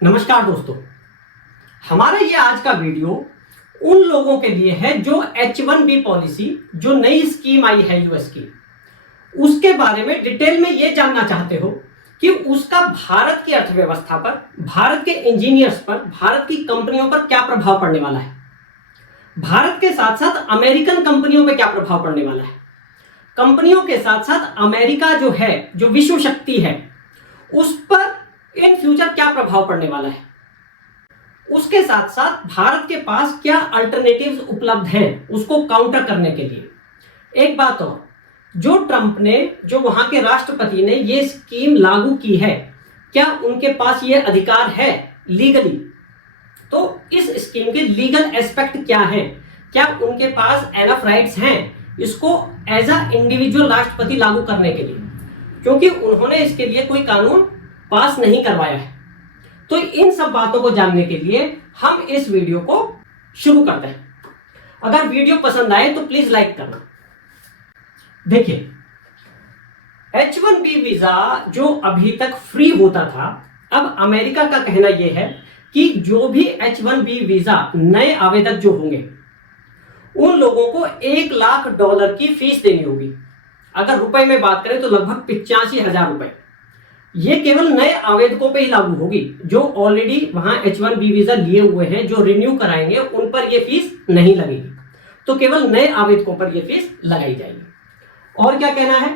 नमस्कार दोस्तों, हमारा ये आज का वीडियो उन लोगों के लिए है जो H1B पॉलिसी जो नई स्कीम आई है यूएस की, उसके बारे में डिटेल में ये जानना चाहते हो कि उसका भारत की अर्थव्यवस्था पर, भारत के इंजीनियर्स पर, भारत की कंपनियों पर क्या प्रभाव पड़ने वाला है। भारत के साथ साथ अमेरिकन कंपनियों पर क्या प्रभाव पड़ने वाला है। कंपनियों के साथ साथ अमेरिका जो है, जो विश्व शक्ति है, उस पर इन फ्यूचर क्या प्रभाव पड़ने वाला है। उसके साथ साथ भारत के पास क्या अल्टरनेटिव्स उपलब्ध हैं उसको काउंटर करने के लिए। एक बात और, जो ट्रंप ने, जो वहां के राष्ट्रपति ने ये स्कीम लागू की है, क्या उनके पास ये अधिकार है लीगली। तो इस स्कीम के लीगल एस्पेक्ट क्या है, क्या उनके पास एनफ राइट्स हैं इसको एज अ इंडिविजुअल राष्ट्रपति लागू करने के लिए, क्योंकि उन्होंने इसके लिए कोई कानून पास नहीं करवाया है। तो इन सब बातों को जानने के लिए हम इस वीडियो को शुरू करते हैं। अगर वीडियो पसंद आए तो प्लीज लाइक करना। देखिए, H1B वीजा जो अभी तक फ्री होता था, अब अमेरिका का कहना यह है कि जो भी H1B वीजा नए आवेदक जो होंगे उन लोगों को $1,00,000 की फीस देनी होगी। अगर रुपए में बात करें तो लगभग 85,000 रुपए। ये केवल नए आवेदकों पे ही लागू होगी। जो ऑलरेडी वहां H1B वीजा लिए हुए हैं, जो रिन्यू कराएंगे, उन पर यह फीस नहीं लगेगी। तो केवल नए आवेदकों पर यह फीस लगाई जाएगी। और क्या कहना है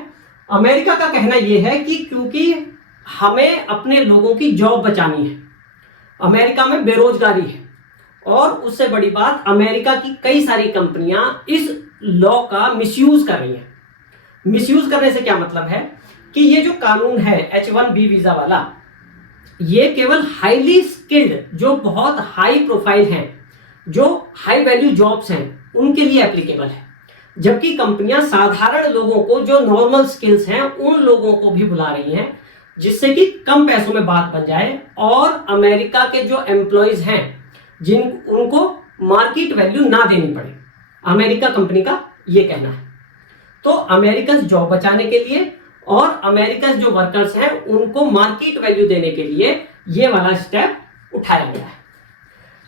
अमेरिका का? कहना यह है कि क्योंकि हमें अपने लोगों की जॉब बचानी है, अमेरिका में बेरोजगारी है, और उससे बड़ी बात, अमेरिका की कई सारी कंपनियां इस लॉ का मिसयूज कर रही हैं। मिसयूज करने से क्या मतलब है कि ये जो कानून है H1B वीजा वाला, ये केवल हाईली स्किल्ड, जो बहुत हाई प्रोफाइल हैं, जो हाई वैल्यू जॉब्स हैं, उनके लिए एप्लीकेबल है। जबकि कंपनियां साधारण लोगों को, जो नॉर्मल स्किल्स हैं, उन लोगों को भी बुला रही हैं, जिससे कि कम पैसों में बात बन जाए और अमेरिका के जो एम्प्लॉयज हैं, उनको मार्केट वैल्यू ना देनी पड़े। अमेरिका कंपनी का ये कहना है। तो अमेरिकन जॉब बचाने के लिए और अमेरिकन जो वर्कर्स हैं उनको मार्केट वैल्यू देने के लिए ये वाला स्टेप उठाया गया है।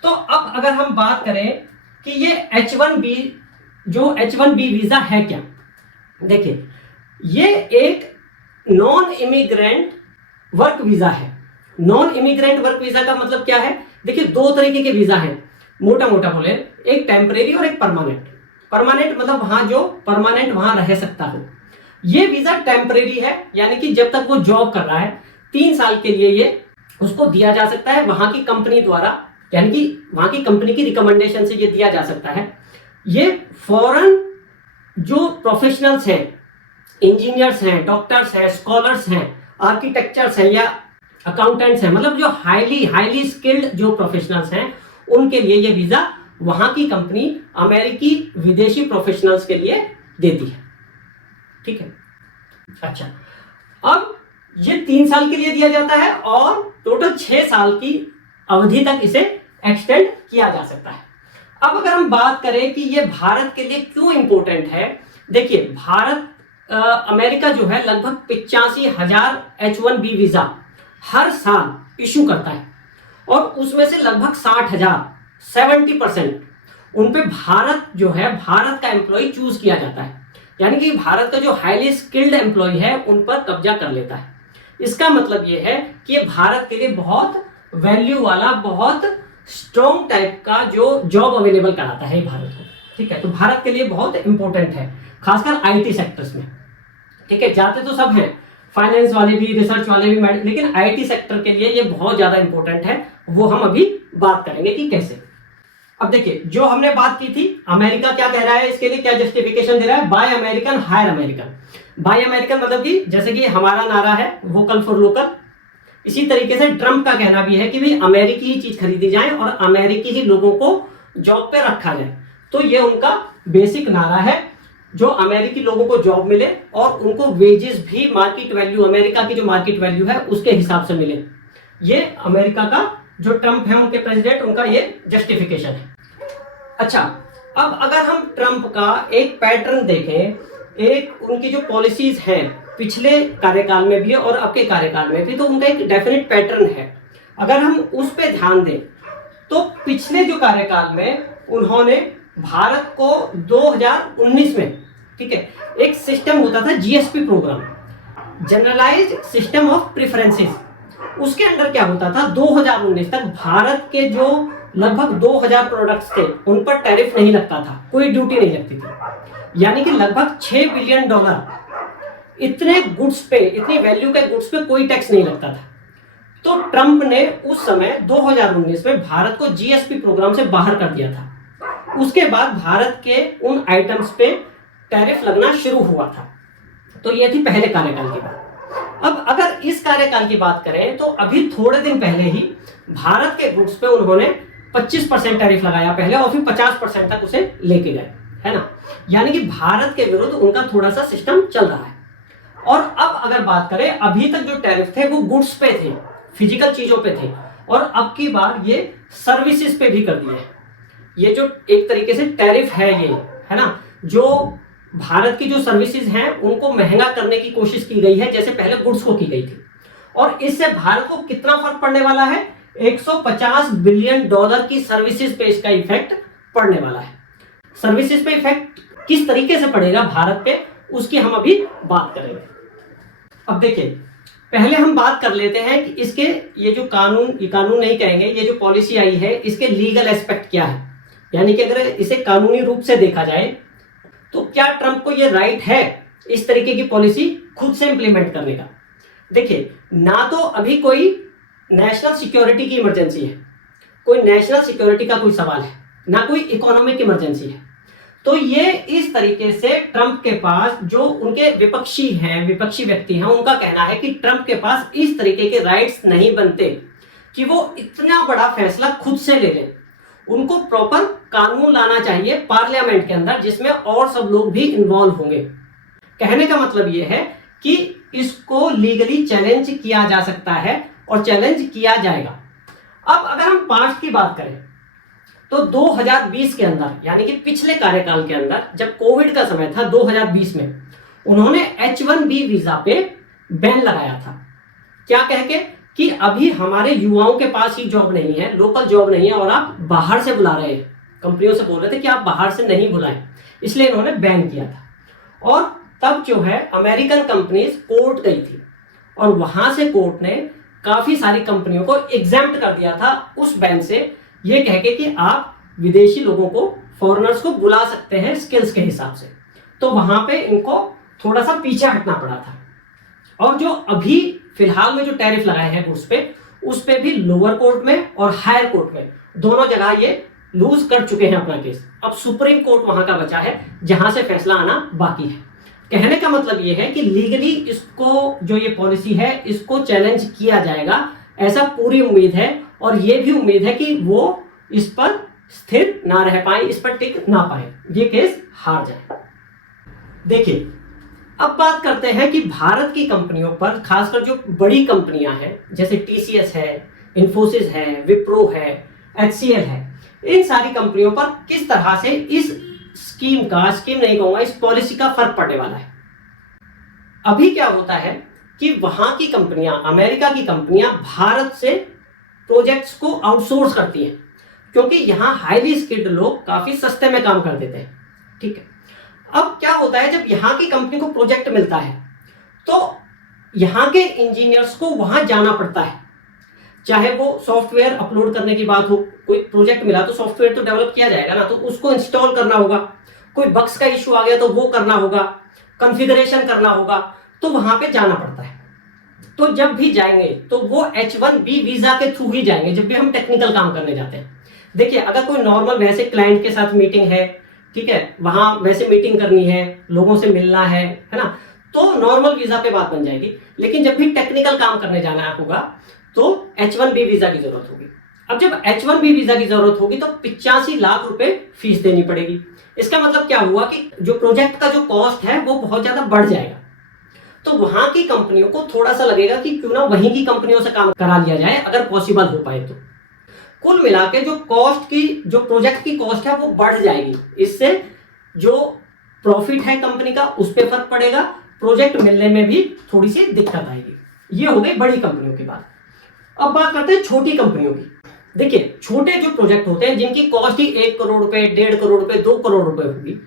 तो अब अगर हम बात करें कि ये H1B वीजा है क्या, देखिए, ये एक नॉन इमिग्रेंट वर्क वीजा है। नॉन इमिग्रेंट वर्क वीजा का मतलब क्या है? देखिए, दो तरीके के वीजा हैं, मोटा मोटा बोले, एक टेम्परेरी और एक परमानेंट। परमानेंट मतलब वहां जो परमानेंट वहां रह सकता हो। ये वीजा टेम्परेरी है, यानी कि जब तक वो जॉब कर रहा है 3 साल के लिए ये उसको दिया जा सकता है वहां की कंपनी द्वारा, यानी कि वहां की कंपनी की रिकमेंडेशन से ये दिया जा सकता है। ये फॉरेन जो प्रोफेशनल्स हैं, इंजीनियर्स हैं, डॉक्टर्स हैं, स्कॉलर्स हैं, आर्किटेक्चर्स हैं या अकाउंटेंट्स हैं, मतलब जो हाईली स्किल्ड जो प्रोफेशनल्स हैं, उनके लिए ये वीजा वहां की कंपनी अमेरिकी विदेशी प्रोफेशनल्स के लिए देती है। ठीक है। अच्छा, अब ये 3 साल के लिए दिया जाता है और टोटल 6 साल की अवधि तक इसे एक्सटेंड किया जा सकता है। अब अगर हम बात करें कि ये भारत के लिए क्यों इंपॉर्टेंट है, देखिए, भारत अमेरिका जो है लगभग 85,000 H1B वीजा हर साल इशू करता है, और उसमें से लगभग 60,000 70% उन पे भारत जो है, भारत का एम्प्लॉय चूज किया जाता है, यानी कि भारत का जो हाईली स्किल्ड एम्प्लॉय है उन पर कब्जा कर लेता है। इसका मतलब यह है कि ये भारत के लिए बहुत वैल्यू वाला, बहुत स्ट्रॉन्ग टाइप का जो जॉब अवेलेबल कराता है भारत को। ठीक है, तो भारत के लिए बहुत इंपॉर्टेंट है, खासकर आईटी सेक्टर्स में। ठीक है, जाते तो सब हैं, फाइनेंस वाले भी, रिसर्च वाले भी, लेकिन आईटी सेक्टर के लिए ये बहुत ज्यादा इंपॉर्टेंट है। वो हम अभी बात करेंगे कि कैसे। अब देखिए, जो हमने बात की थी, अमेरिका क्या कह रहा है, इसके लिए क्या जस्टिफिकेशन दे रहा है? Buy American hire American. Buy American मतलब कि जैसे कि हमारा नारा है वोकल फॉर लोकल, इसी तरीके से ट्रंप का कहना भी है कि भाई अमेरिकी ही चीज खरीदी जाए और अमेरिकी ही लोगों को जॉब पे रखा जाए। तो ये उनका बेसिक नारा है, जो अमेरिकी लोगों को जॉब मिले और उनको वेजेस भी मार्केट वैल्यू, अमेरिका की जो मार्केट वैल्यू है उसके हिसाब से मिले। ये अमेरिका का जो ट्रंप है, उनके प्रेसिडेंट, उनका ये जस्टिफिकेशन है। अच्छा, अब अगर हम ट्रंप का एक पैटर्न देखें, एक उनकी जो पॉलिसीज हैं पिछले कार्यकाल में भी और अब के कार्यकाल में भी, तो उनका एक डेफिनेट पैटर्न है। अगर हम उस पे ध्यान दें तो पिछले जो कार्यकाल में उन्होंने भारत को 2019 में, ठीक है, एक सिस्टम होता था GSP programme, generalised system of preferences. उसके अंडर क्या होता था, 2019 तक भारत के जो लगभग 2000 प्रोडक्ट्स थे उन पर टैरिफ नहीं लगता था, कोई ड्यूटी नहीं लगती थी, यानी कि लगभग $6 बिलियन इतने गुड्स पे, इतनी वैल्यू के गुड्स पे कोई टैक्स नहीं लगता था। तो ट्रंप ने उस समय 2019 में भारत को जीएसपी प्रोग्राम से बाहर कर दिया था। उसके बाद भारत के उन आइटम्स पे टैरिफ लगना शुरू हुआ था। तो ये थी पहले कार्यकाल की बात। अब अगर इस कार्यकाल की बात करें तो अभी थोड़े दिन पहले ही भारत के गुड्स पे उन्होंने 25% टैरिफ लगाया पहले, और फिर 50% तक उसे लेके गए, है ना। यानी कि भारत के विरुद्ध उनका थोड़ा सा सिस्टम चल रहा है। और अब अगर बात करें, अभी तक जो टैरिफ थे वो गुड्स पे थे, फिजिकल चीजों पे थे, और अब की बार ये सर्विसेज पे भी कर दिए। ये जो एक तरीके से टैरिफ है ये, है ना, जो भारत की जो सर्विसेज हैं उनको महंगा करने की कोशिश की गई है, जैसे पहले गुड्स को की गई थी। और इससे भारत को कितना फर्क पड़ने वाला है, $150 बिलियन की सर्विसेज पे इसका इफेक्ट पड़ने वाला है। सर्विसेज पे इफेक्ट किस तरीके से पड़ेगा भारत पे, उसकी हम अभी बात करेंगे। अब देखिए, पहले हम बात कर लेते हैं कि इसके ये जो कानून नहीं कहेंगे, ये जो पॉलिसी आई है इसके लीगल एस्पेक्ट क्या है, यानी कि अगर इसे कानूनी रूप से देखा जाए तो क्या ट्रंप को ये राइट है इस तरीके की पॉलिसी खुद से इंप्लीमेंट करने का। देखिए, ना तो अभी कोई नेशनल सिक्योरिटी की इमरजेंसी है, कोई नेशनल सिक्योरिटी का कोई सवाल है, ना कोई इकोनॉमिक इमरजेंसी है। तो ये इस तरीके से ट्रंप के पास, जो उनके विपक्षी व्यक्ति हैं, उनका कहना है कि ट्रंप के पास इस तरीके के राइट्स नहीं बनते कि वो इतना बड़ा फैसला खुद से ले लें। उनको प्रॉपर कानून लाना चाहिए पार्लियामेंट के अंदर, जिसमें और सब लोग भी इन्वॉल्व होंगे। कहने का मतलब यह है कि इसको लीगली चैलेंज किया जा सकता है और चैलेंज किया जाएगा। अब अगर हम पास्ट की बात करें तो 2020 के अंदर, यानी कि पिछले कार्यकाल के अंदर, जब कोविड का समय था 2020 में, उन्होंने H1B वीजा पे बैन लगाया था। क्या कह के कि अभी हमारे युवाओं के पास ही जॉब नहीं है, लोकल जॉब नहीं है, और आप बाहर से बुला रहे हैं, कंपनियों से बोल रहे थे कि आप बाहर से नहीं बुलाएं, इसलिए इन्होंने बैन किया था। और तब जो है अमेरिकन कंपनीज कोर्ट गई थी, और वहां से कोर्ट ने काफी सारी कंपनियों को एग्जेम्प्ट कर दिया था उस बैन से, ये कह के कि आप विदेशी लोगों को, फॉरेनर्स को बुला सकते हैं स्किल्स के हिसाब से। तो वहां पे इनको थोड़ा सा पीछे हटना पड़ा था। और जो अभी फिलहाल में जो टैरिफ लगाए हैं गुड्स पे, उस पे भी लोअर कोर्ट में और हायर कोर्ट में दोनों जगह ये लूज कर चुके हैं अपना केस। अब सुप्रीम कोर्ट वहां का बचा है जहां से फैसला आना बाकी है। कहने का मतलब ये है कि लीगली इसको, जो ये पॉलिसी है, इसको चैलेंज किया जाएगा, ऐसा पूरी उम्मीद है। और ये भी उम्मीद है कि वो इस पर स्थिर ना रह पाए, इस पर टिक ना पाए, ये केस हार जाए। देखिए, अब बात करते हैं कि भारत की कंपनियों पर, खासकर जो बड़ी कंपनियां हैं जैसे TCS है, इन्फोसिस है, विप्रो है, HCL है, इन सारी कंपनियों पर किस तरह से इस स्कीम नहीं कहूंगा, इस पॉलिसी का फर्क पड़ने वाला है। अभी क्या होता है कि वहां की कंपनियां, अमेरिका की कंपनियां भारत से प्रोजेक्ट्स को आउटसोर्स करती हैं, क्योंकि यहां हाईली स्किल्ड लोग काफी सस्ते में काम कर देते हैं, ठीक है। अब क्या होता है, जब यहाँ की कंपनी को प्रोजेक्ट मिलता है तो यहाँ के इंजीनियर्स को वहां जाना पड़ता है, चाहे वो सॉफ्टवेयर अपलोड करने की बात हो, कोई प्रोजेक्ट मिला तो सॉफ्टवेयर तो डेवलप किया जाएगा ना, तो उसको इंस्टॉल करना होगा, कोई बग्स का इश्यू आ गया तो वो करना होगा, कॉन्फ़िगरेशन करना होगा, तो वहां पे जाना पड़ता है। तो जब भी जाएंगे तो वो H1B वीजा के थ्रू ही जाएंगे, जब भी हम टेक्निकल काम करने जाते हैं। देखिए, अगर कोई नॉर्मल वैसे क्लाइंट के साथ मीटिंग है, ठीक है, वहां वैसे मीटिंग करनी है, लोगों से मिलना है ना, तो नॉर्मल वीजा पे बात बन जाएगी। लेकिन जब भी टेक्निकल काम करने जाना होगा तो H1B वीजा की जरूरत होगी। अब जब H1B वीजा की जरूरत होगी तो 85 लाख रुपए फीस देनी पड़ेगी। इसका मतलब क्या हुआ कि जो प्रोजेक्ट का जो कॉस्ट है वो बहुत ज्यादा बढ़ जाएगा। तो वहां की कंपनियों को थोड़ा सा लगेगा कि क्यों ना वहीं की कंपनियों से काम करा लिया जाए, अगर पॉसिबल हो पाए तो। कुल मिला के जो प्रोजेक्ट की कॉस्ट है वो बढ़ जाएगी। इससे जो प्रॉफिट है कंपनी का उस पर फर्क पड़ेगा, प्रोजेक्ट मिलने में भी थोड़ी सी दिक्कत आएगी। ये हो गई बड़ी कंपनियों की बात। अब बात करते हैं छोटी कंपनियों की। देखिए, छोटे जो प्रोजेक्ट होते हैं जिनकी कॉस्ट ही 1 करोड़ रुपए, 1.5 करोड़ रुपए, 2 करोड़ रुपए होगी,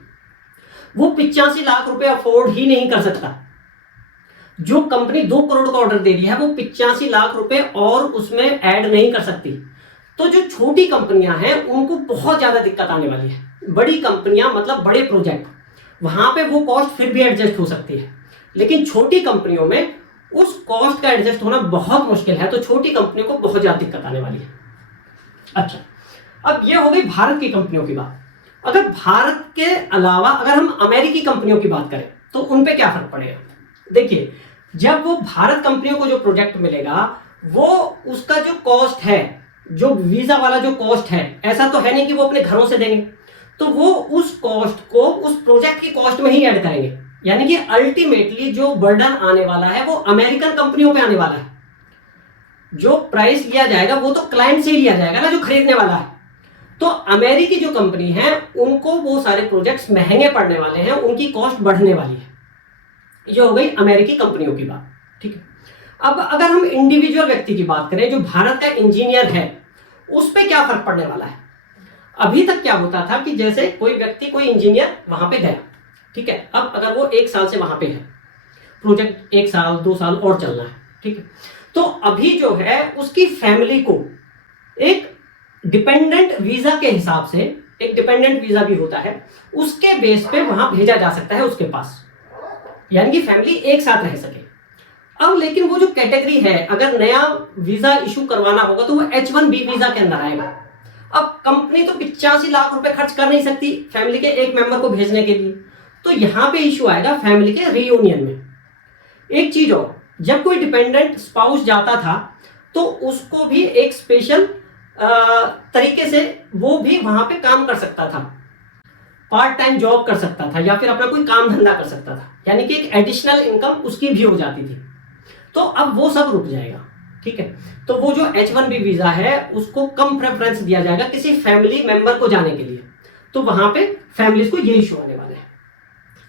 वो 85 लाख रुपए अफोर्ड ही नहीं कर सकता। जो कंपनी 2 करोड़ का ऑर्डर दे रही है वो 85 लाख रुपए और उसमें ऐड नहीं कर सकती। तो जो छोटी कंपनियां हैं उनको बहुत ज्यादा दिक्कत आने वाली है। बड़ी कंपनियां मतलब बड़े प्रोजेक्ट, वहां पे वो कॉस्ट फिर भी एडजस्ट हो सकती है, लेकिन छोटी कंपनियों में उस कॉस्ट का एडजस्ट होना बहुत मुश्किल है। तो छोटी कंपनियों को बहुत ज्यादा दिक्कत आने वाली है। अच्छा, अब ये हो गई भारत की कंपनियों की बात। अगर भारत के अलावा अगर हम अमेरिकी कंपनियों की बात करें तो उन पे क्या फर्क पड़ेगा? देखिए, जब वो भारत कंपनियों को जो प्रोजेक्ट मिलेगा वो उसका जो कॉस्ट है, जो वीजा वाला जो कॉस्ट है, ऐसा तो है नहीं कि वो अपने घरों से देंगे, तो वो उस कॉस्ट को उस प्रोजेक्ट की कॉस्ट में ही ऐड करेंगे। यानी कि अल्टीमेटली जो बर्डन आने वाला है वो अमेरिकन कंपनियों पे आने वाला है। जो प्राइस लिया जाएगा वो तो क्लाइंट से ही लिया जाएगा ना, जो खरीदने वाला है। तो अमेरिकी जो कंपनी है उनको वो सारे प्रोजेक्ट्स महंगे पड़ने वाले हैं, उनकी कॉस्ट बढ़ने वाली है। ये हो गई अमेरिकी कंपनियों की बात, ठीक है। अब अगर हम इंडिविजुअल व्यक्ति की बात करें, जो भारत का इंजीनियर है, उस पर क्या फर्क पड़ने वाला है? अभी तक क्या होता था कि जैसे कोई व्यक्ति, कोई इंजीनियर वहां पे गया, ठीक है, अब अगर वो 1 साल से वहां पे है, प्रोजेक्ट 1 साल 2 साल और चलना है, ठीक है, तो अभी जो है उसकी फैमिली को एक डिपेंडेंट वीजा के हिसाब से, एक डिपेंडेंट वीजा भी होता है, उसके बेस पे वहां भेजा जा सकता है उसके पास, यानी कि फैमिली एक साथ रह सके। अब लेकिन वो जो कैटेगरी है, अगर नया वीजा इशू करवाना होगा तो वो H1B वीजा के अंदर आएगा। अब कंपनी तो 85 लाख रुपए खर्च कर नहीं सकती फैमिली के एक मेंबर को भेजने के लिए, तो यहां पे इशू आएगा फैमिली के रियूनियन में। एक चीज और, जब कोई डिपेंडेंट स्पाउस जाता था तो उसको भी एक स्पेशल तरीके से वो भी वहां पे काम कर सकता था, पार्ट टाइम जॉब कर सकता था या फिर अपना कोई काम धंधा कर सकता था, यानी कि एक एडिशनल इनकम उसकी भी हो जाती थी। तो अब वो सब रुक जाएगा, ठीक है। तो वो जो H1B वीजा है उसको कम प्रेफरेंस दिया जाएगा किसी फैमिली मेंबर को जाने के लिए, तो वहां पे फैमिलीज को ये इशू आने वाले हैं।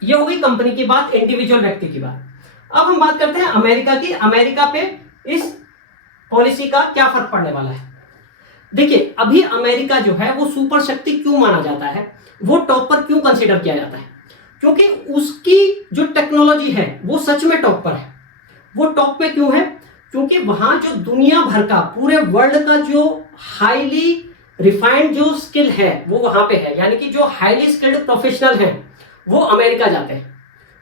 ये हो गई कंपनी की बात, इंडिविजुअल व्यक्ति की बात। अब हम बात करते हैं अमेरिका की। अमेरिका पे इस पॉलिसी का क्या फर्क पड़ने वाला है? देखिए, अभी अमेरिका जो है वो सुपर शक्ति क्यों माना जाता है, वो टॉप पर क्यों कंसीडर किया जाता है? क्योंकि उसकी जो टेक्नोलॉजी है वो सच में टॉप पर है। वो टॉप पे क्यों है? क्योंकि वहां जो दुनिया भर का, पूरे वर्ल्ड का जो हाईली रिफाइंड जो स्किल है वो वहां पे है, यानी कि जो हाईली स्किल्ड प्रोफेशनल हैं वो अमेरिका जाते हैं,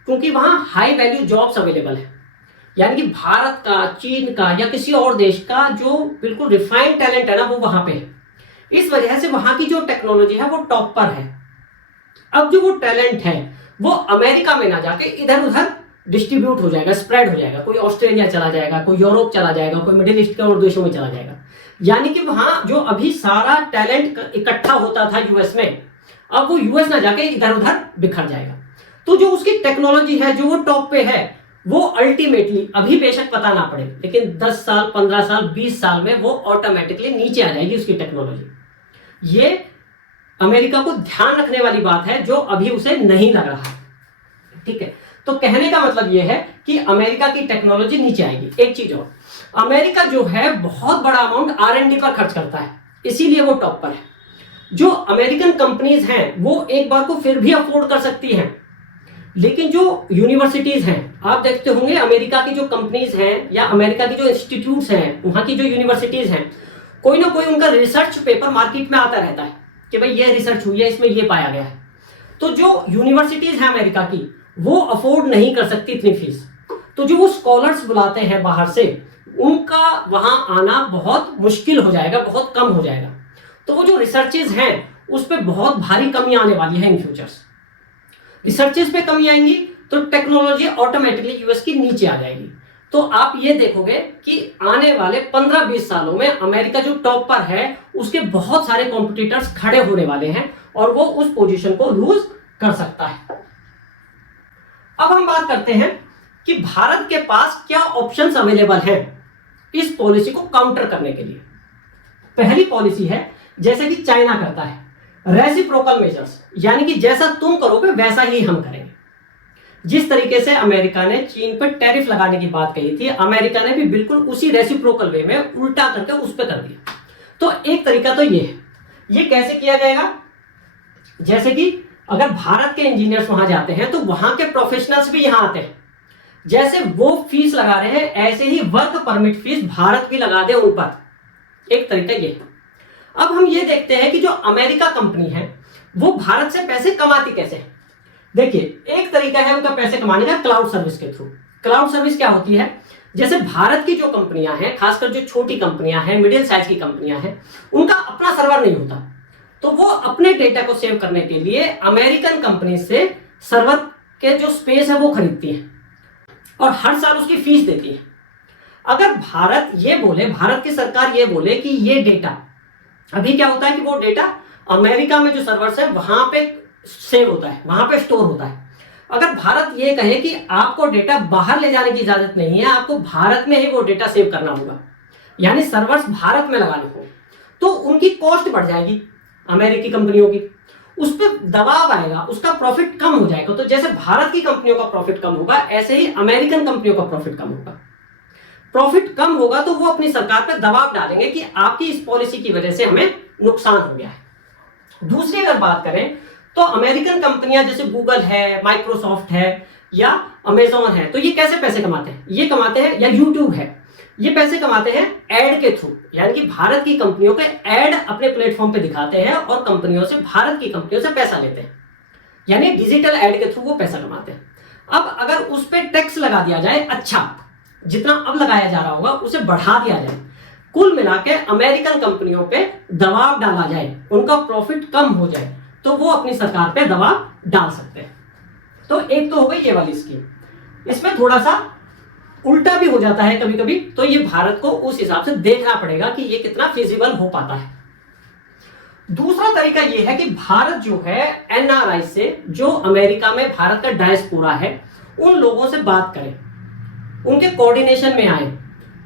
क्योंकि वहां हाई वैल्यू जॉब्स अवेलेबल है। यानी कि भारत का, चीन का या किसी और देश का जो बिल्कुल रिफाइंड टैलेंट है ना वो वहां पे है। इस वजह से वहां की जो टेक्नोलॉजी है वो टॉप पर है। अब जो वो टैलेंट है वो अमेरिका में ना जाके इधर उधर डिस्ट्रीब्यूट हो जाएगा, स्प्रेड हो जाएगा। कोई ऑस्ट्रेलिया चला जाएगा, कोई यूरोप चला जाएगा, कोई मिडिल ईस्ट के और देशों में चला जाएगा। यानी कि वहां जो अभी सारा टैलेंट इकट्ठा होता था यूएस में, अब वो यूएस ना जाके इधर उधर बिखर जाएगा। तो जो उसकी टेक्नोलॉजी है जो वो टॉप पे है, वो अल्टीमेटली अभी बेशक पता ना पड़े, लेकिन 10 साल, 15 साल, 20 साल में वो ऑटोमेटिकली नीचे आ जाएगी उसकी टेक्नोलॉजी। ये अमेरिका को ध्यान रखने वाली बात है जो अभी उसे नहीं लग रहा है, ठीक है। तो कहने का मतलब यह है कि अमेरिका की टेक्नोलॉजी नीचे आएगी। एक चीज और, अमेरिका जो है बहुत बड़ा अमाउंट R&D पर खर्च करता है, इसीलिए वो टॉप पर है। जो अमेरिकन कंपनीज हैं वो एक बार को फिर भी अफोर्ड कर सकती हैं, लेकिन जो यूनिवर्सिटीज हैं, आप देखते होंगे अमेरिका की जो कंपनीज हैं या अमेरिका की जो इंस्टीट्यूट्स हैं, वहां की जो यूनिवर्सिटीज हैं, कोई ना कोई उनका रिसर्च पेपर मार्केट में आता रहता है कि भाई ये रिसर्च हुई है, इसमें ये पाया गया है। तो जो यूनिवर्सिटीज हैं अमेरिका की, वो अफोर्ड नहीं कर सकती इतनी फीस, तो जो वो स्कॉलर्स बुलाते हैं बाहर से, उनका वहां आना बहुत मुश्किल हो जाएगा, बहुत कम हो जाएगा। तो वो जो रिसर्चेज हैं उस पर बहुत भारी कमी आने वाली है इन फ्यूचर्स। रिसर्चेज पे कमी आएंगी तो टेक्नोलॉजी ऑटोमेटिकली यूएस की नीचे आ जाएगी। तो आप ये देखोगे कि आने वाले 15-20 सालों में अमेरिका जो टॉप पर है उसके बहुत सारे कॉम्पिटिटर्स खड़े होने वाले हैं और वो उस पोजीशन को लूज कर सकता है। अब हम बात करते हैं कि भारत के पास क्या ऑप्शंस अवेलेबल हैं इस पॉलिसी को काउंटर करने के लिए। पहली पॉलिसी है, जैसे कि चाइना करता है, रेसिप्रोकल मेजर्स, यानी कि जैसा तुम करोगे वैसा ही हम करेंगे। जिस तरीके से अमेरिका ने चीन पर टैरिफ लगाने की बात कही थी, अमेरिका ने भी बिल्कुल उसी रेसिप्रोकल वे में उल्टा करके उस पर कर दिया। तो एक तरीका तो ये है। ये कैसे किया जाएगा? जैसे कि अगर भारत के इंजीनियर्स वहां जाते हैं तो वहां के प्रोफेशनल्स भी यहां आते हैं। जैसे वो फीस लगा रहे हैं ऐसे ही वर्क परमिट फीस भारत भी लगा दे उन पर। एक तरीका ये है। अब हम ये देखते हैं कि जो अमेरिका कंपनी है वो भारत से पैसे कमाती कैसे है। देखिए, एक तरीका है उनका पैसे कमाने का क्लाउड सर्विस के थ्रू। क्लाउड सर्विस क्या होती है? जैसे भारत की जो कंपनियां हैं, खासकर जो छोटी कंपनियां हैं, मिडिल साइज की कंपनियां हैं, उनका अपना सर्वर नहीं होता, तो वो अपने डेटा को सेव करने के लिए अमेरिकन कंपनी से सर्वर के जो स्पेस है वो खरीदती है और हर साल उसकी फीस देती है। अगर भारत ये बोले, भारत की सरकार ये बोले कि ये डेटा, अभी क्या होता है कि वो डेटा अमेरिका में जो सर्वर्स है वहां पे सेव होता है, वहां पे स्टोर होता है। अगर भारत ये कहे कि आपको डेटा बाहर ले जाने की इजाजत नहीं है, आपको भारत में ही वो डेटा सेव करना होगा, यानी सर्वर्स भारत में लगाने होंगे, तो उनकी कॉस्ट बढ़ जाएगी अमेरिकी कंपनियों की, उस पर दबाव आएगा, उसका प्रॉफिट कम हो जाएगा। तो जैसे भारत की कंपनियों का प्रॉफिट कम होगा, ऐसे ही अमेरिकन कंपनियों का प्रॉफिट कम होगा। प्रॉफिट कम होगा तो वो अपनी सरकार पर दबाव डालेंगे कि आपकी इस पॉलिसी की वजह से हमें नुकसान हो गया है। दूसरी अगर बात करें तो अमेरिकन कंपनियां जैसे गूगल है, माइक्रोसॉफ्ट है या अमेजॉन है, तो ये कैसे पैसे कमाते हैं? ये कमाते हैं, या यूट्यूब है, ये पैसे कमाते हैं एड के थ्रू, यानी कि भारत की कंपनियों के एड अपने प्लेटफॉर्म पे दिखाते हैं और कंपनियों से, भारत की कंपनियों से पैसा लेते हैं, यानी डिजिटल एड के थ्रू वो पैसा कमाते हैं। अब अगर उस पर टैक्स लगा दिया जाए, अच्छा जितना अब लगाया जा रहा होगा उसे बढ़ा दिया जाए, कुल मिला के अमेरिकन कंपनियों पे दबाव डाला जाए, उनका प्रॉफिट कम हो जाए, तो वो अपनी सरकार पे दबाव डाल सकते हैं। तो एक तो हो गई ये वाली स्कीम। इसमें थोड़ा सा उल्टा भी हो जाता है कभी कभी, तो ये भारत को उस हिसाब से देखना पड़ेगा कि ये कितना फिजिबल हो पाता है। दूसरा तरीका ये है कि भारत जो है एनआरआई से, जो अमेरिका में भारत का डायस्पोरा है, उन लोगों से बात करें, उनके कोऑर्डिनेशन में आए,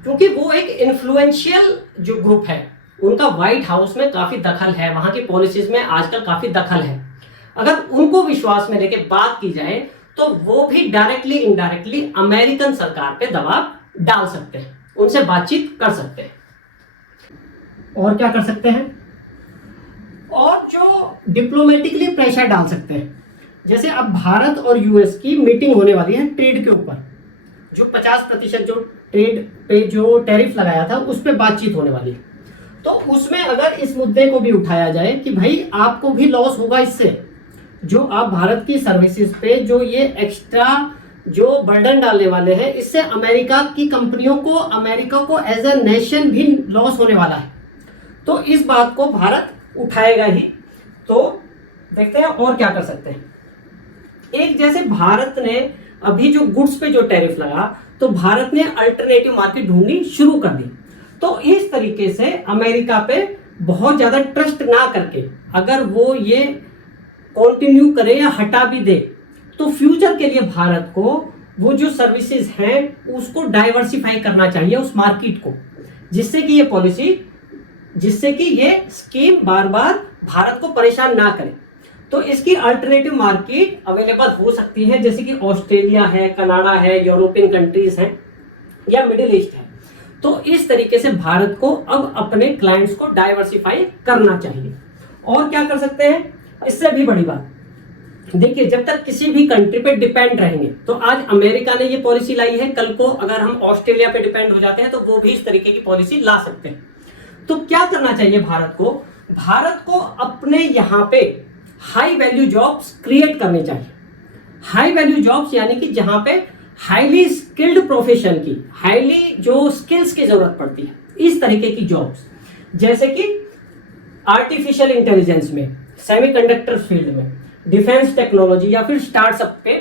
क्योंकि वो एक इन्फ्लुएंशियल जो ग्रुप है, उनका व्हाइट हाउस में काफी दखल है, वहां की पॉलिसीज में आजकल काफी दखल है। अगर उनको विश्वास में लेके बात की जाए तो वो भी डायरेक्टली इनडायरेक्टली अमेरिकन सरकार पे दबाव डाल सकते हैं, उनसे बातचीत कर सकते हैं। और क्या कर सकते हैं? और जो डिप्लोमेटिकली प्रेशर डाल सकते हैं, जैसे अब भारत और यूएस की मीटिंग होने वाली है ट्रेड के ऊपर, जो 50% जो ट्रेड पे जो टैरिफ लगाया था उस पर बातचीत होने वाली है। तो उसमें अगर इस मुद्दे को भी उठाया जाए कि भाई आपको भी लॉस होगा इससे, जो आप भारत की सर्विसेज पे जो ये एक्स्ट्रा जो बर्डन डालने वाले हैं, इससे अमेरिका की कंपनियों को, अमेरिका को एज ए नेशन भी लॉस होने वाला है, तो इस बात को भारत उठाएगा ही। तो देखते हैं और क्या कर सकते हैं। एक, जैसे भारत ने अभी जो गुड्स पे जो टैरिफ लगा, तो भारत ने अल्टरनेटिव मार्केट ढूंढनी शुरू कर दी। तो इस तरीके से अमेरिका पे बहुत ज्यादा ट्रस्ट ना करके अगर वो ये कंटिन्यू करे या हटा भी दे, तो फ्यूचर के लिए भारत को वो जो सर्विसेज हैं उसको डाइवर्सिफाई करना चाहिए उस मार्केट को, जिससे कि ये पॉलिसी, जिससे कि ये स्कीम बार बार भारत को परेशान ना करे। तो इसकी अल्टरनेटिव मार्केट अवेलेबल हो सकती है, जैसे कि ऑस्ट्रेलिया है, कनाडा है, यूरोपियन कंट्रीज हैं या मिडिल ईस्ट है। तो इस तरीके से भारत को अब अपने क्लाइंट्स को डाइवर्सिफाई करना चाहिए। और क्या कर सकते हैं? इससे भी बड़ी बात, देखिए जब तक किसी भी कंट्री पे डिपेंड रहेंगे, तो आज अमेरिका ने ये पॉलिसी लाई है, कल को अगर हम ऑस्ट्रेलिया पे डिपेंड हो जाते हैं तो वो भी इस तरीके की पॉलिसी ला सकते हैं। तो क्या करना चाहिए भारत को? भारत को अपने यहाँ पे हाई वैल्यू जॉब्स क्रिएट करनी चाहिए। हाई वैल्यू जॉब्स यानी कि जहां पे हाईली स्किल्ड प्रोफेशन की, हाईली जो स्किल्स की जरूरत पड़ती है, इस तरीके की जॉब्स, जैसे कि आर्टिफिशियल इंटेलिजेंस में, सेमीकंडक्टर फील्ड में, डिफेंस टेक्नोलॉजी या फिर स्टार्टअप पे,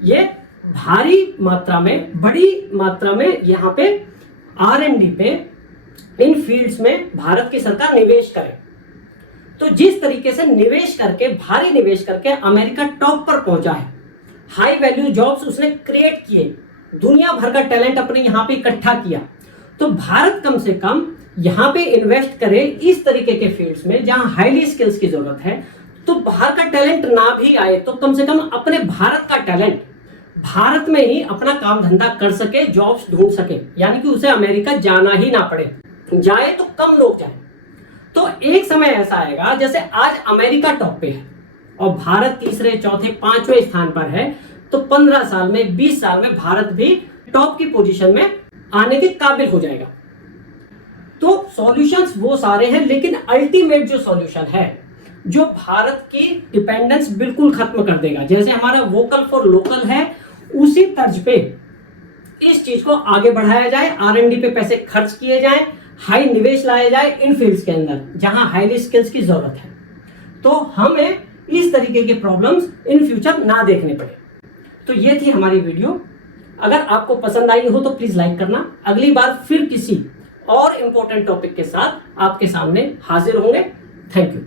ये भारी मात्रा में, बड़ी मात्रा में यहाँ पे R&D पे, इन फील्ड्स में भारत की सरकार निवेश करे। तो जिस तरीके से निवेश करके, भारी निवेश करके अमेरिका टॉप पर पहुंचा है, हाई वैल्यू जॉब्स उसने क्रिएट किए, दुनिया भर का टैलेंट अपने यहाँ पे इकट्ठा किया, तो भारत कम से कम यहाँ पे इन्वेस्ट करे इस तरीके के फील्ड्स में जहां हाईली स्किल्स की जरूरत है। तो बाहर का टैलेंट ना भी आए तो कम से कम अपने भारत का टैलेंट भारत में ही अपना काम धंधा कर सके, जॉब्स ढूंढ सके, यानी कि उसे अमेरिका जाना ही ना पड़े, जाए तो कम लोग जाए। तो एक समय ऐसा आएगा, जैसे आज अमेरिका टॉप पे है और भारत तीसरे, चौथे, पांचवें स्थान पर है, तो 15 साल में, 20 साल में भारत भी टॉप की पोजीशन में आने के काबिल हो जाएगा। तो सॉल्यूशंस वो सारे हैं, लेकिन अल्टीमेट जो सॉल्यूशन है, जो भारत की डिपेंडेंस बिल्कुल खत्म कर देगा, जैसे हमारा वोकल फॉर लोकल है, उसी तर्ज पे इस चीज को आगे बढ़ाया जाए, R&D पे पैसे खर्च किए जाए, हाई निवेश लाया जाए इन फील्ड्स के अंदर जहां हाईली स्किल्स की जरूरत है, तो हमें इस तरीके की प्रॉब्लम्स इन फ्यूचर ना देखने पड़े। तो ये थी हमारी वीडियो। अगर आपको पसंद आई हो तो प्लीज लाइक करना। अगली बार फिर किसी और इंपॉर्टेंट टॉपिक के साथ आपके सामने हाजिर होंगे। Thank you.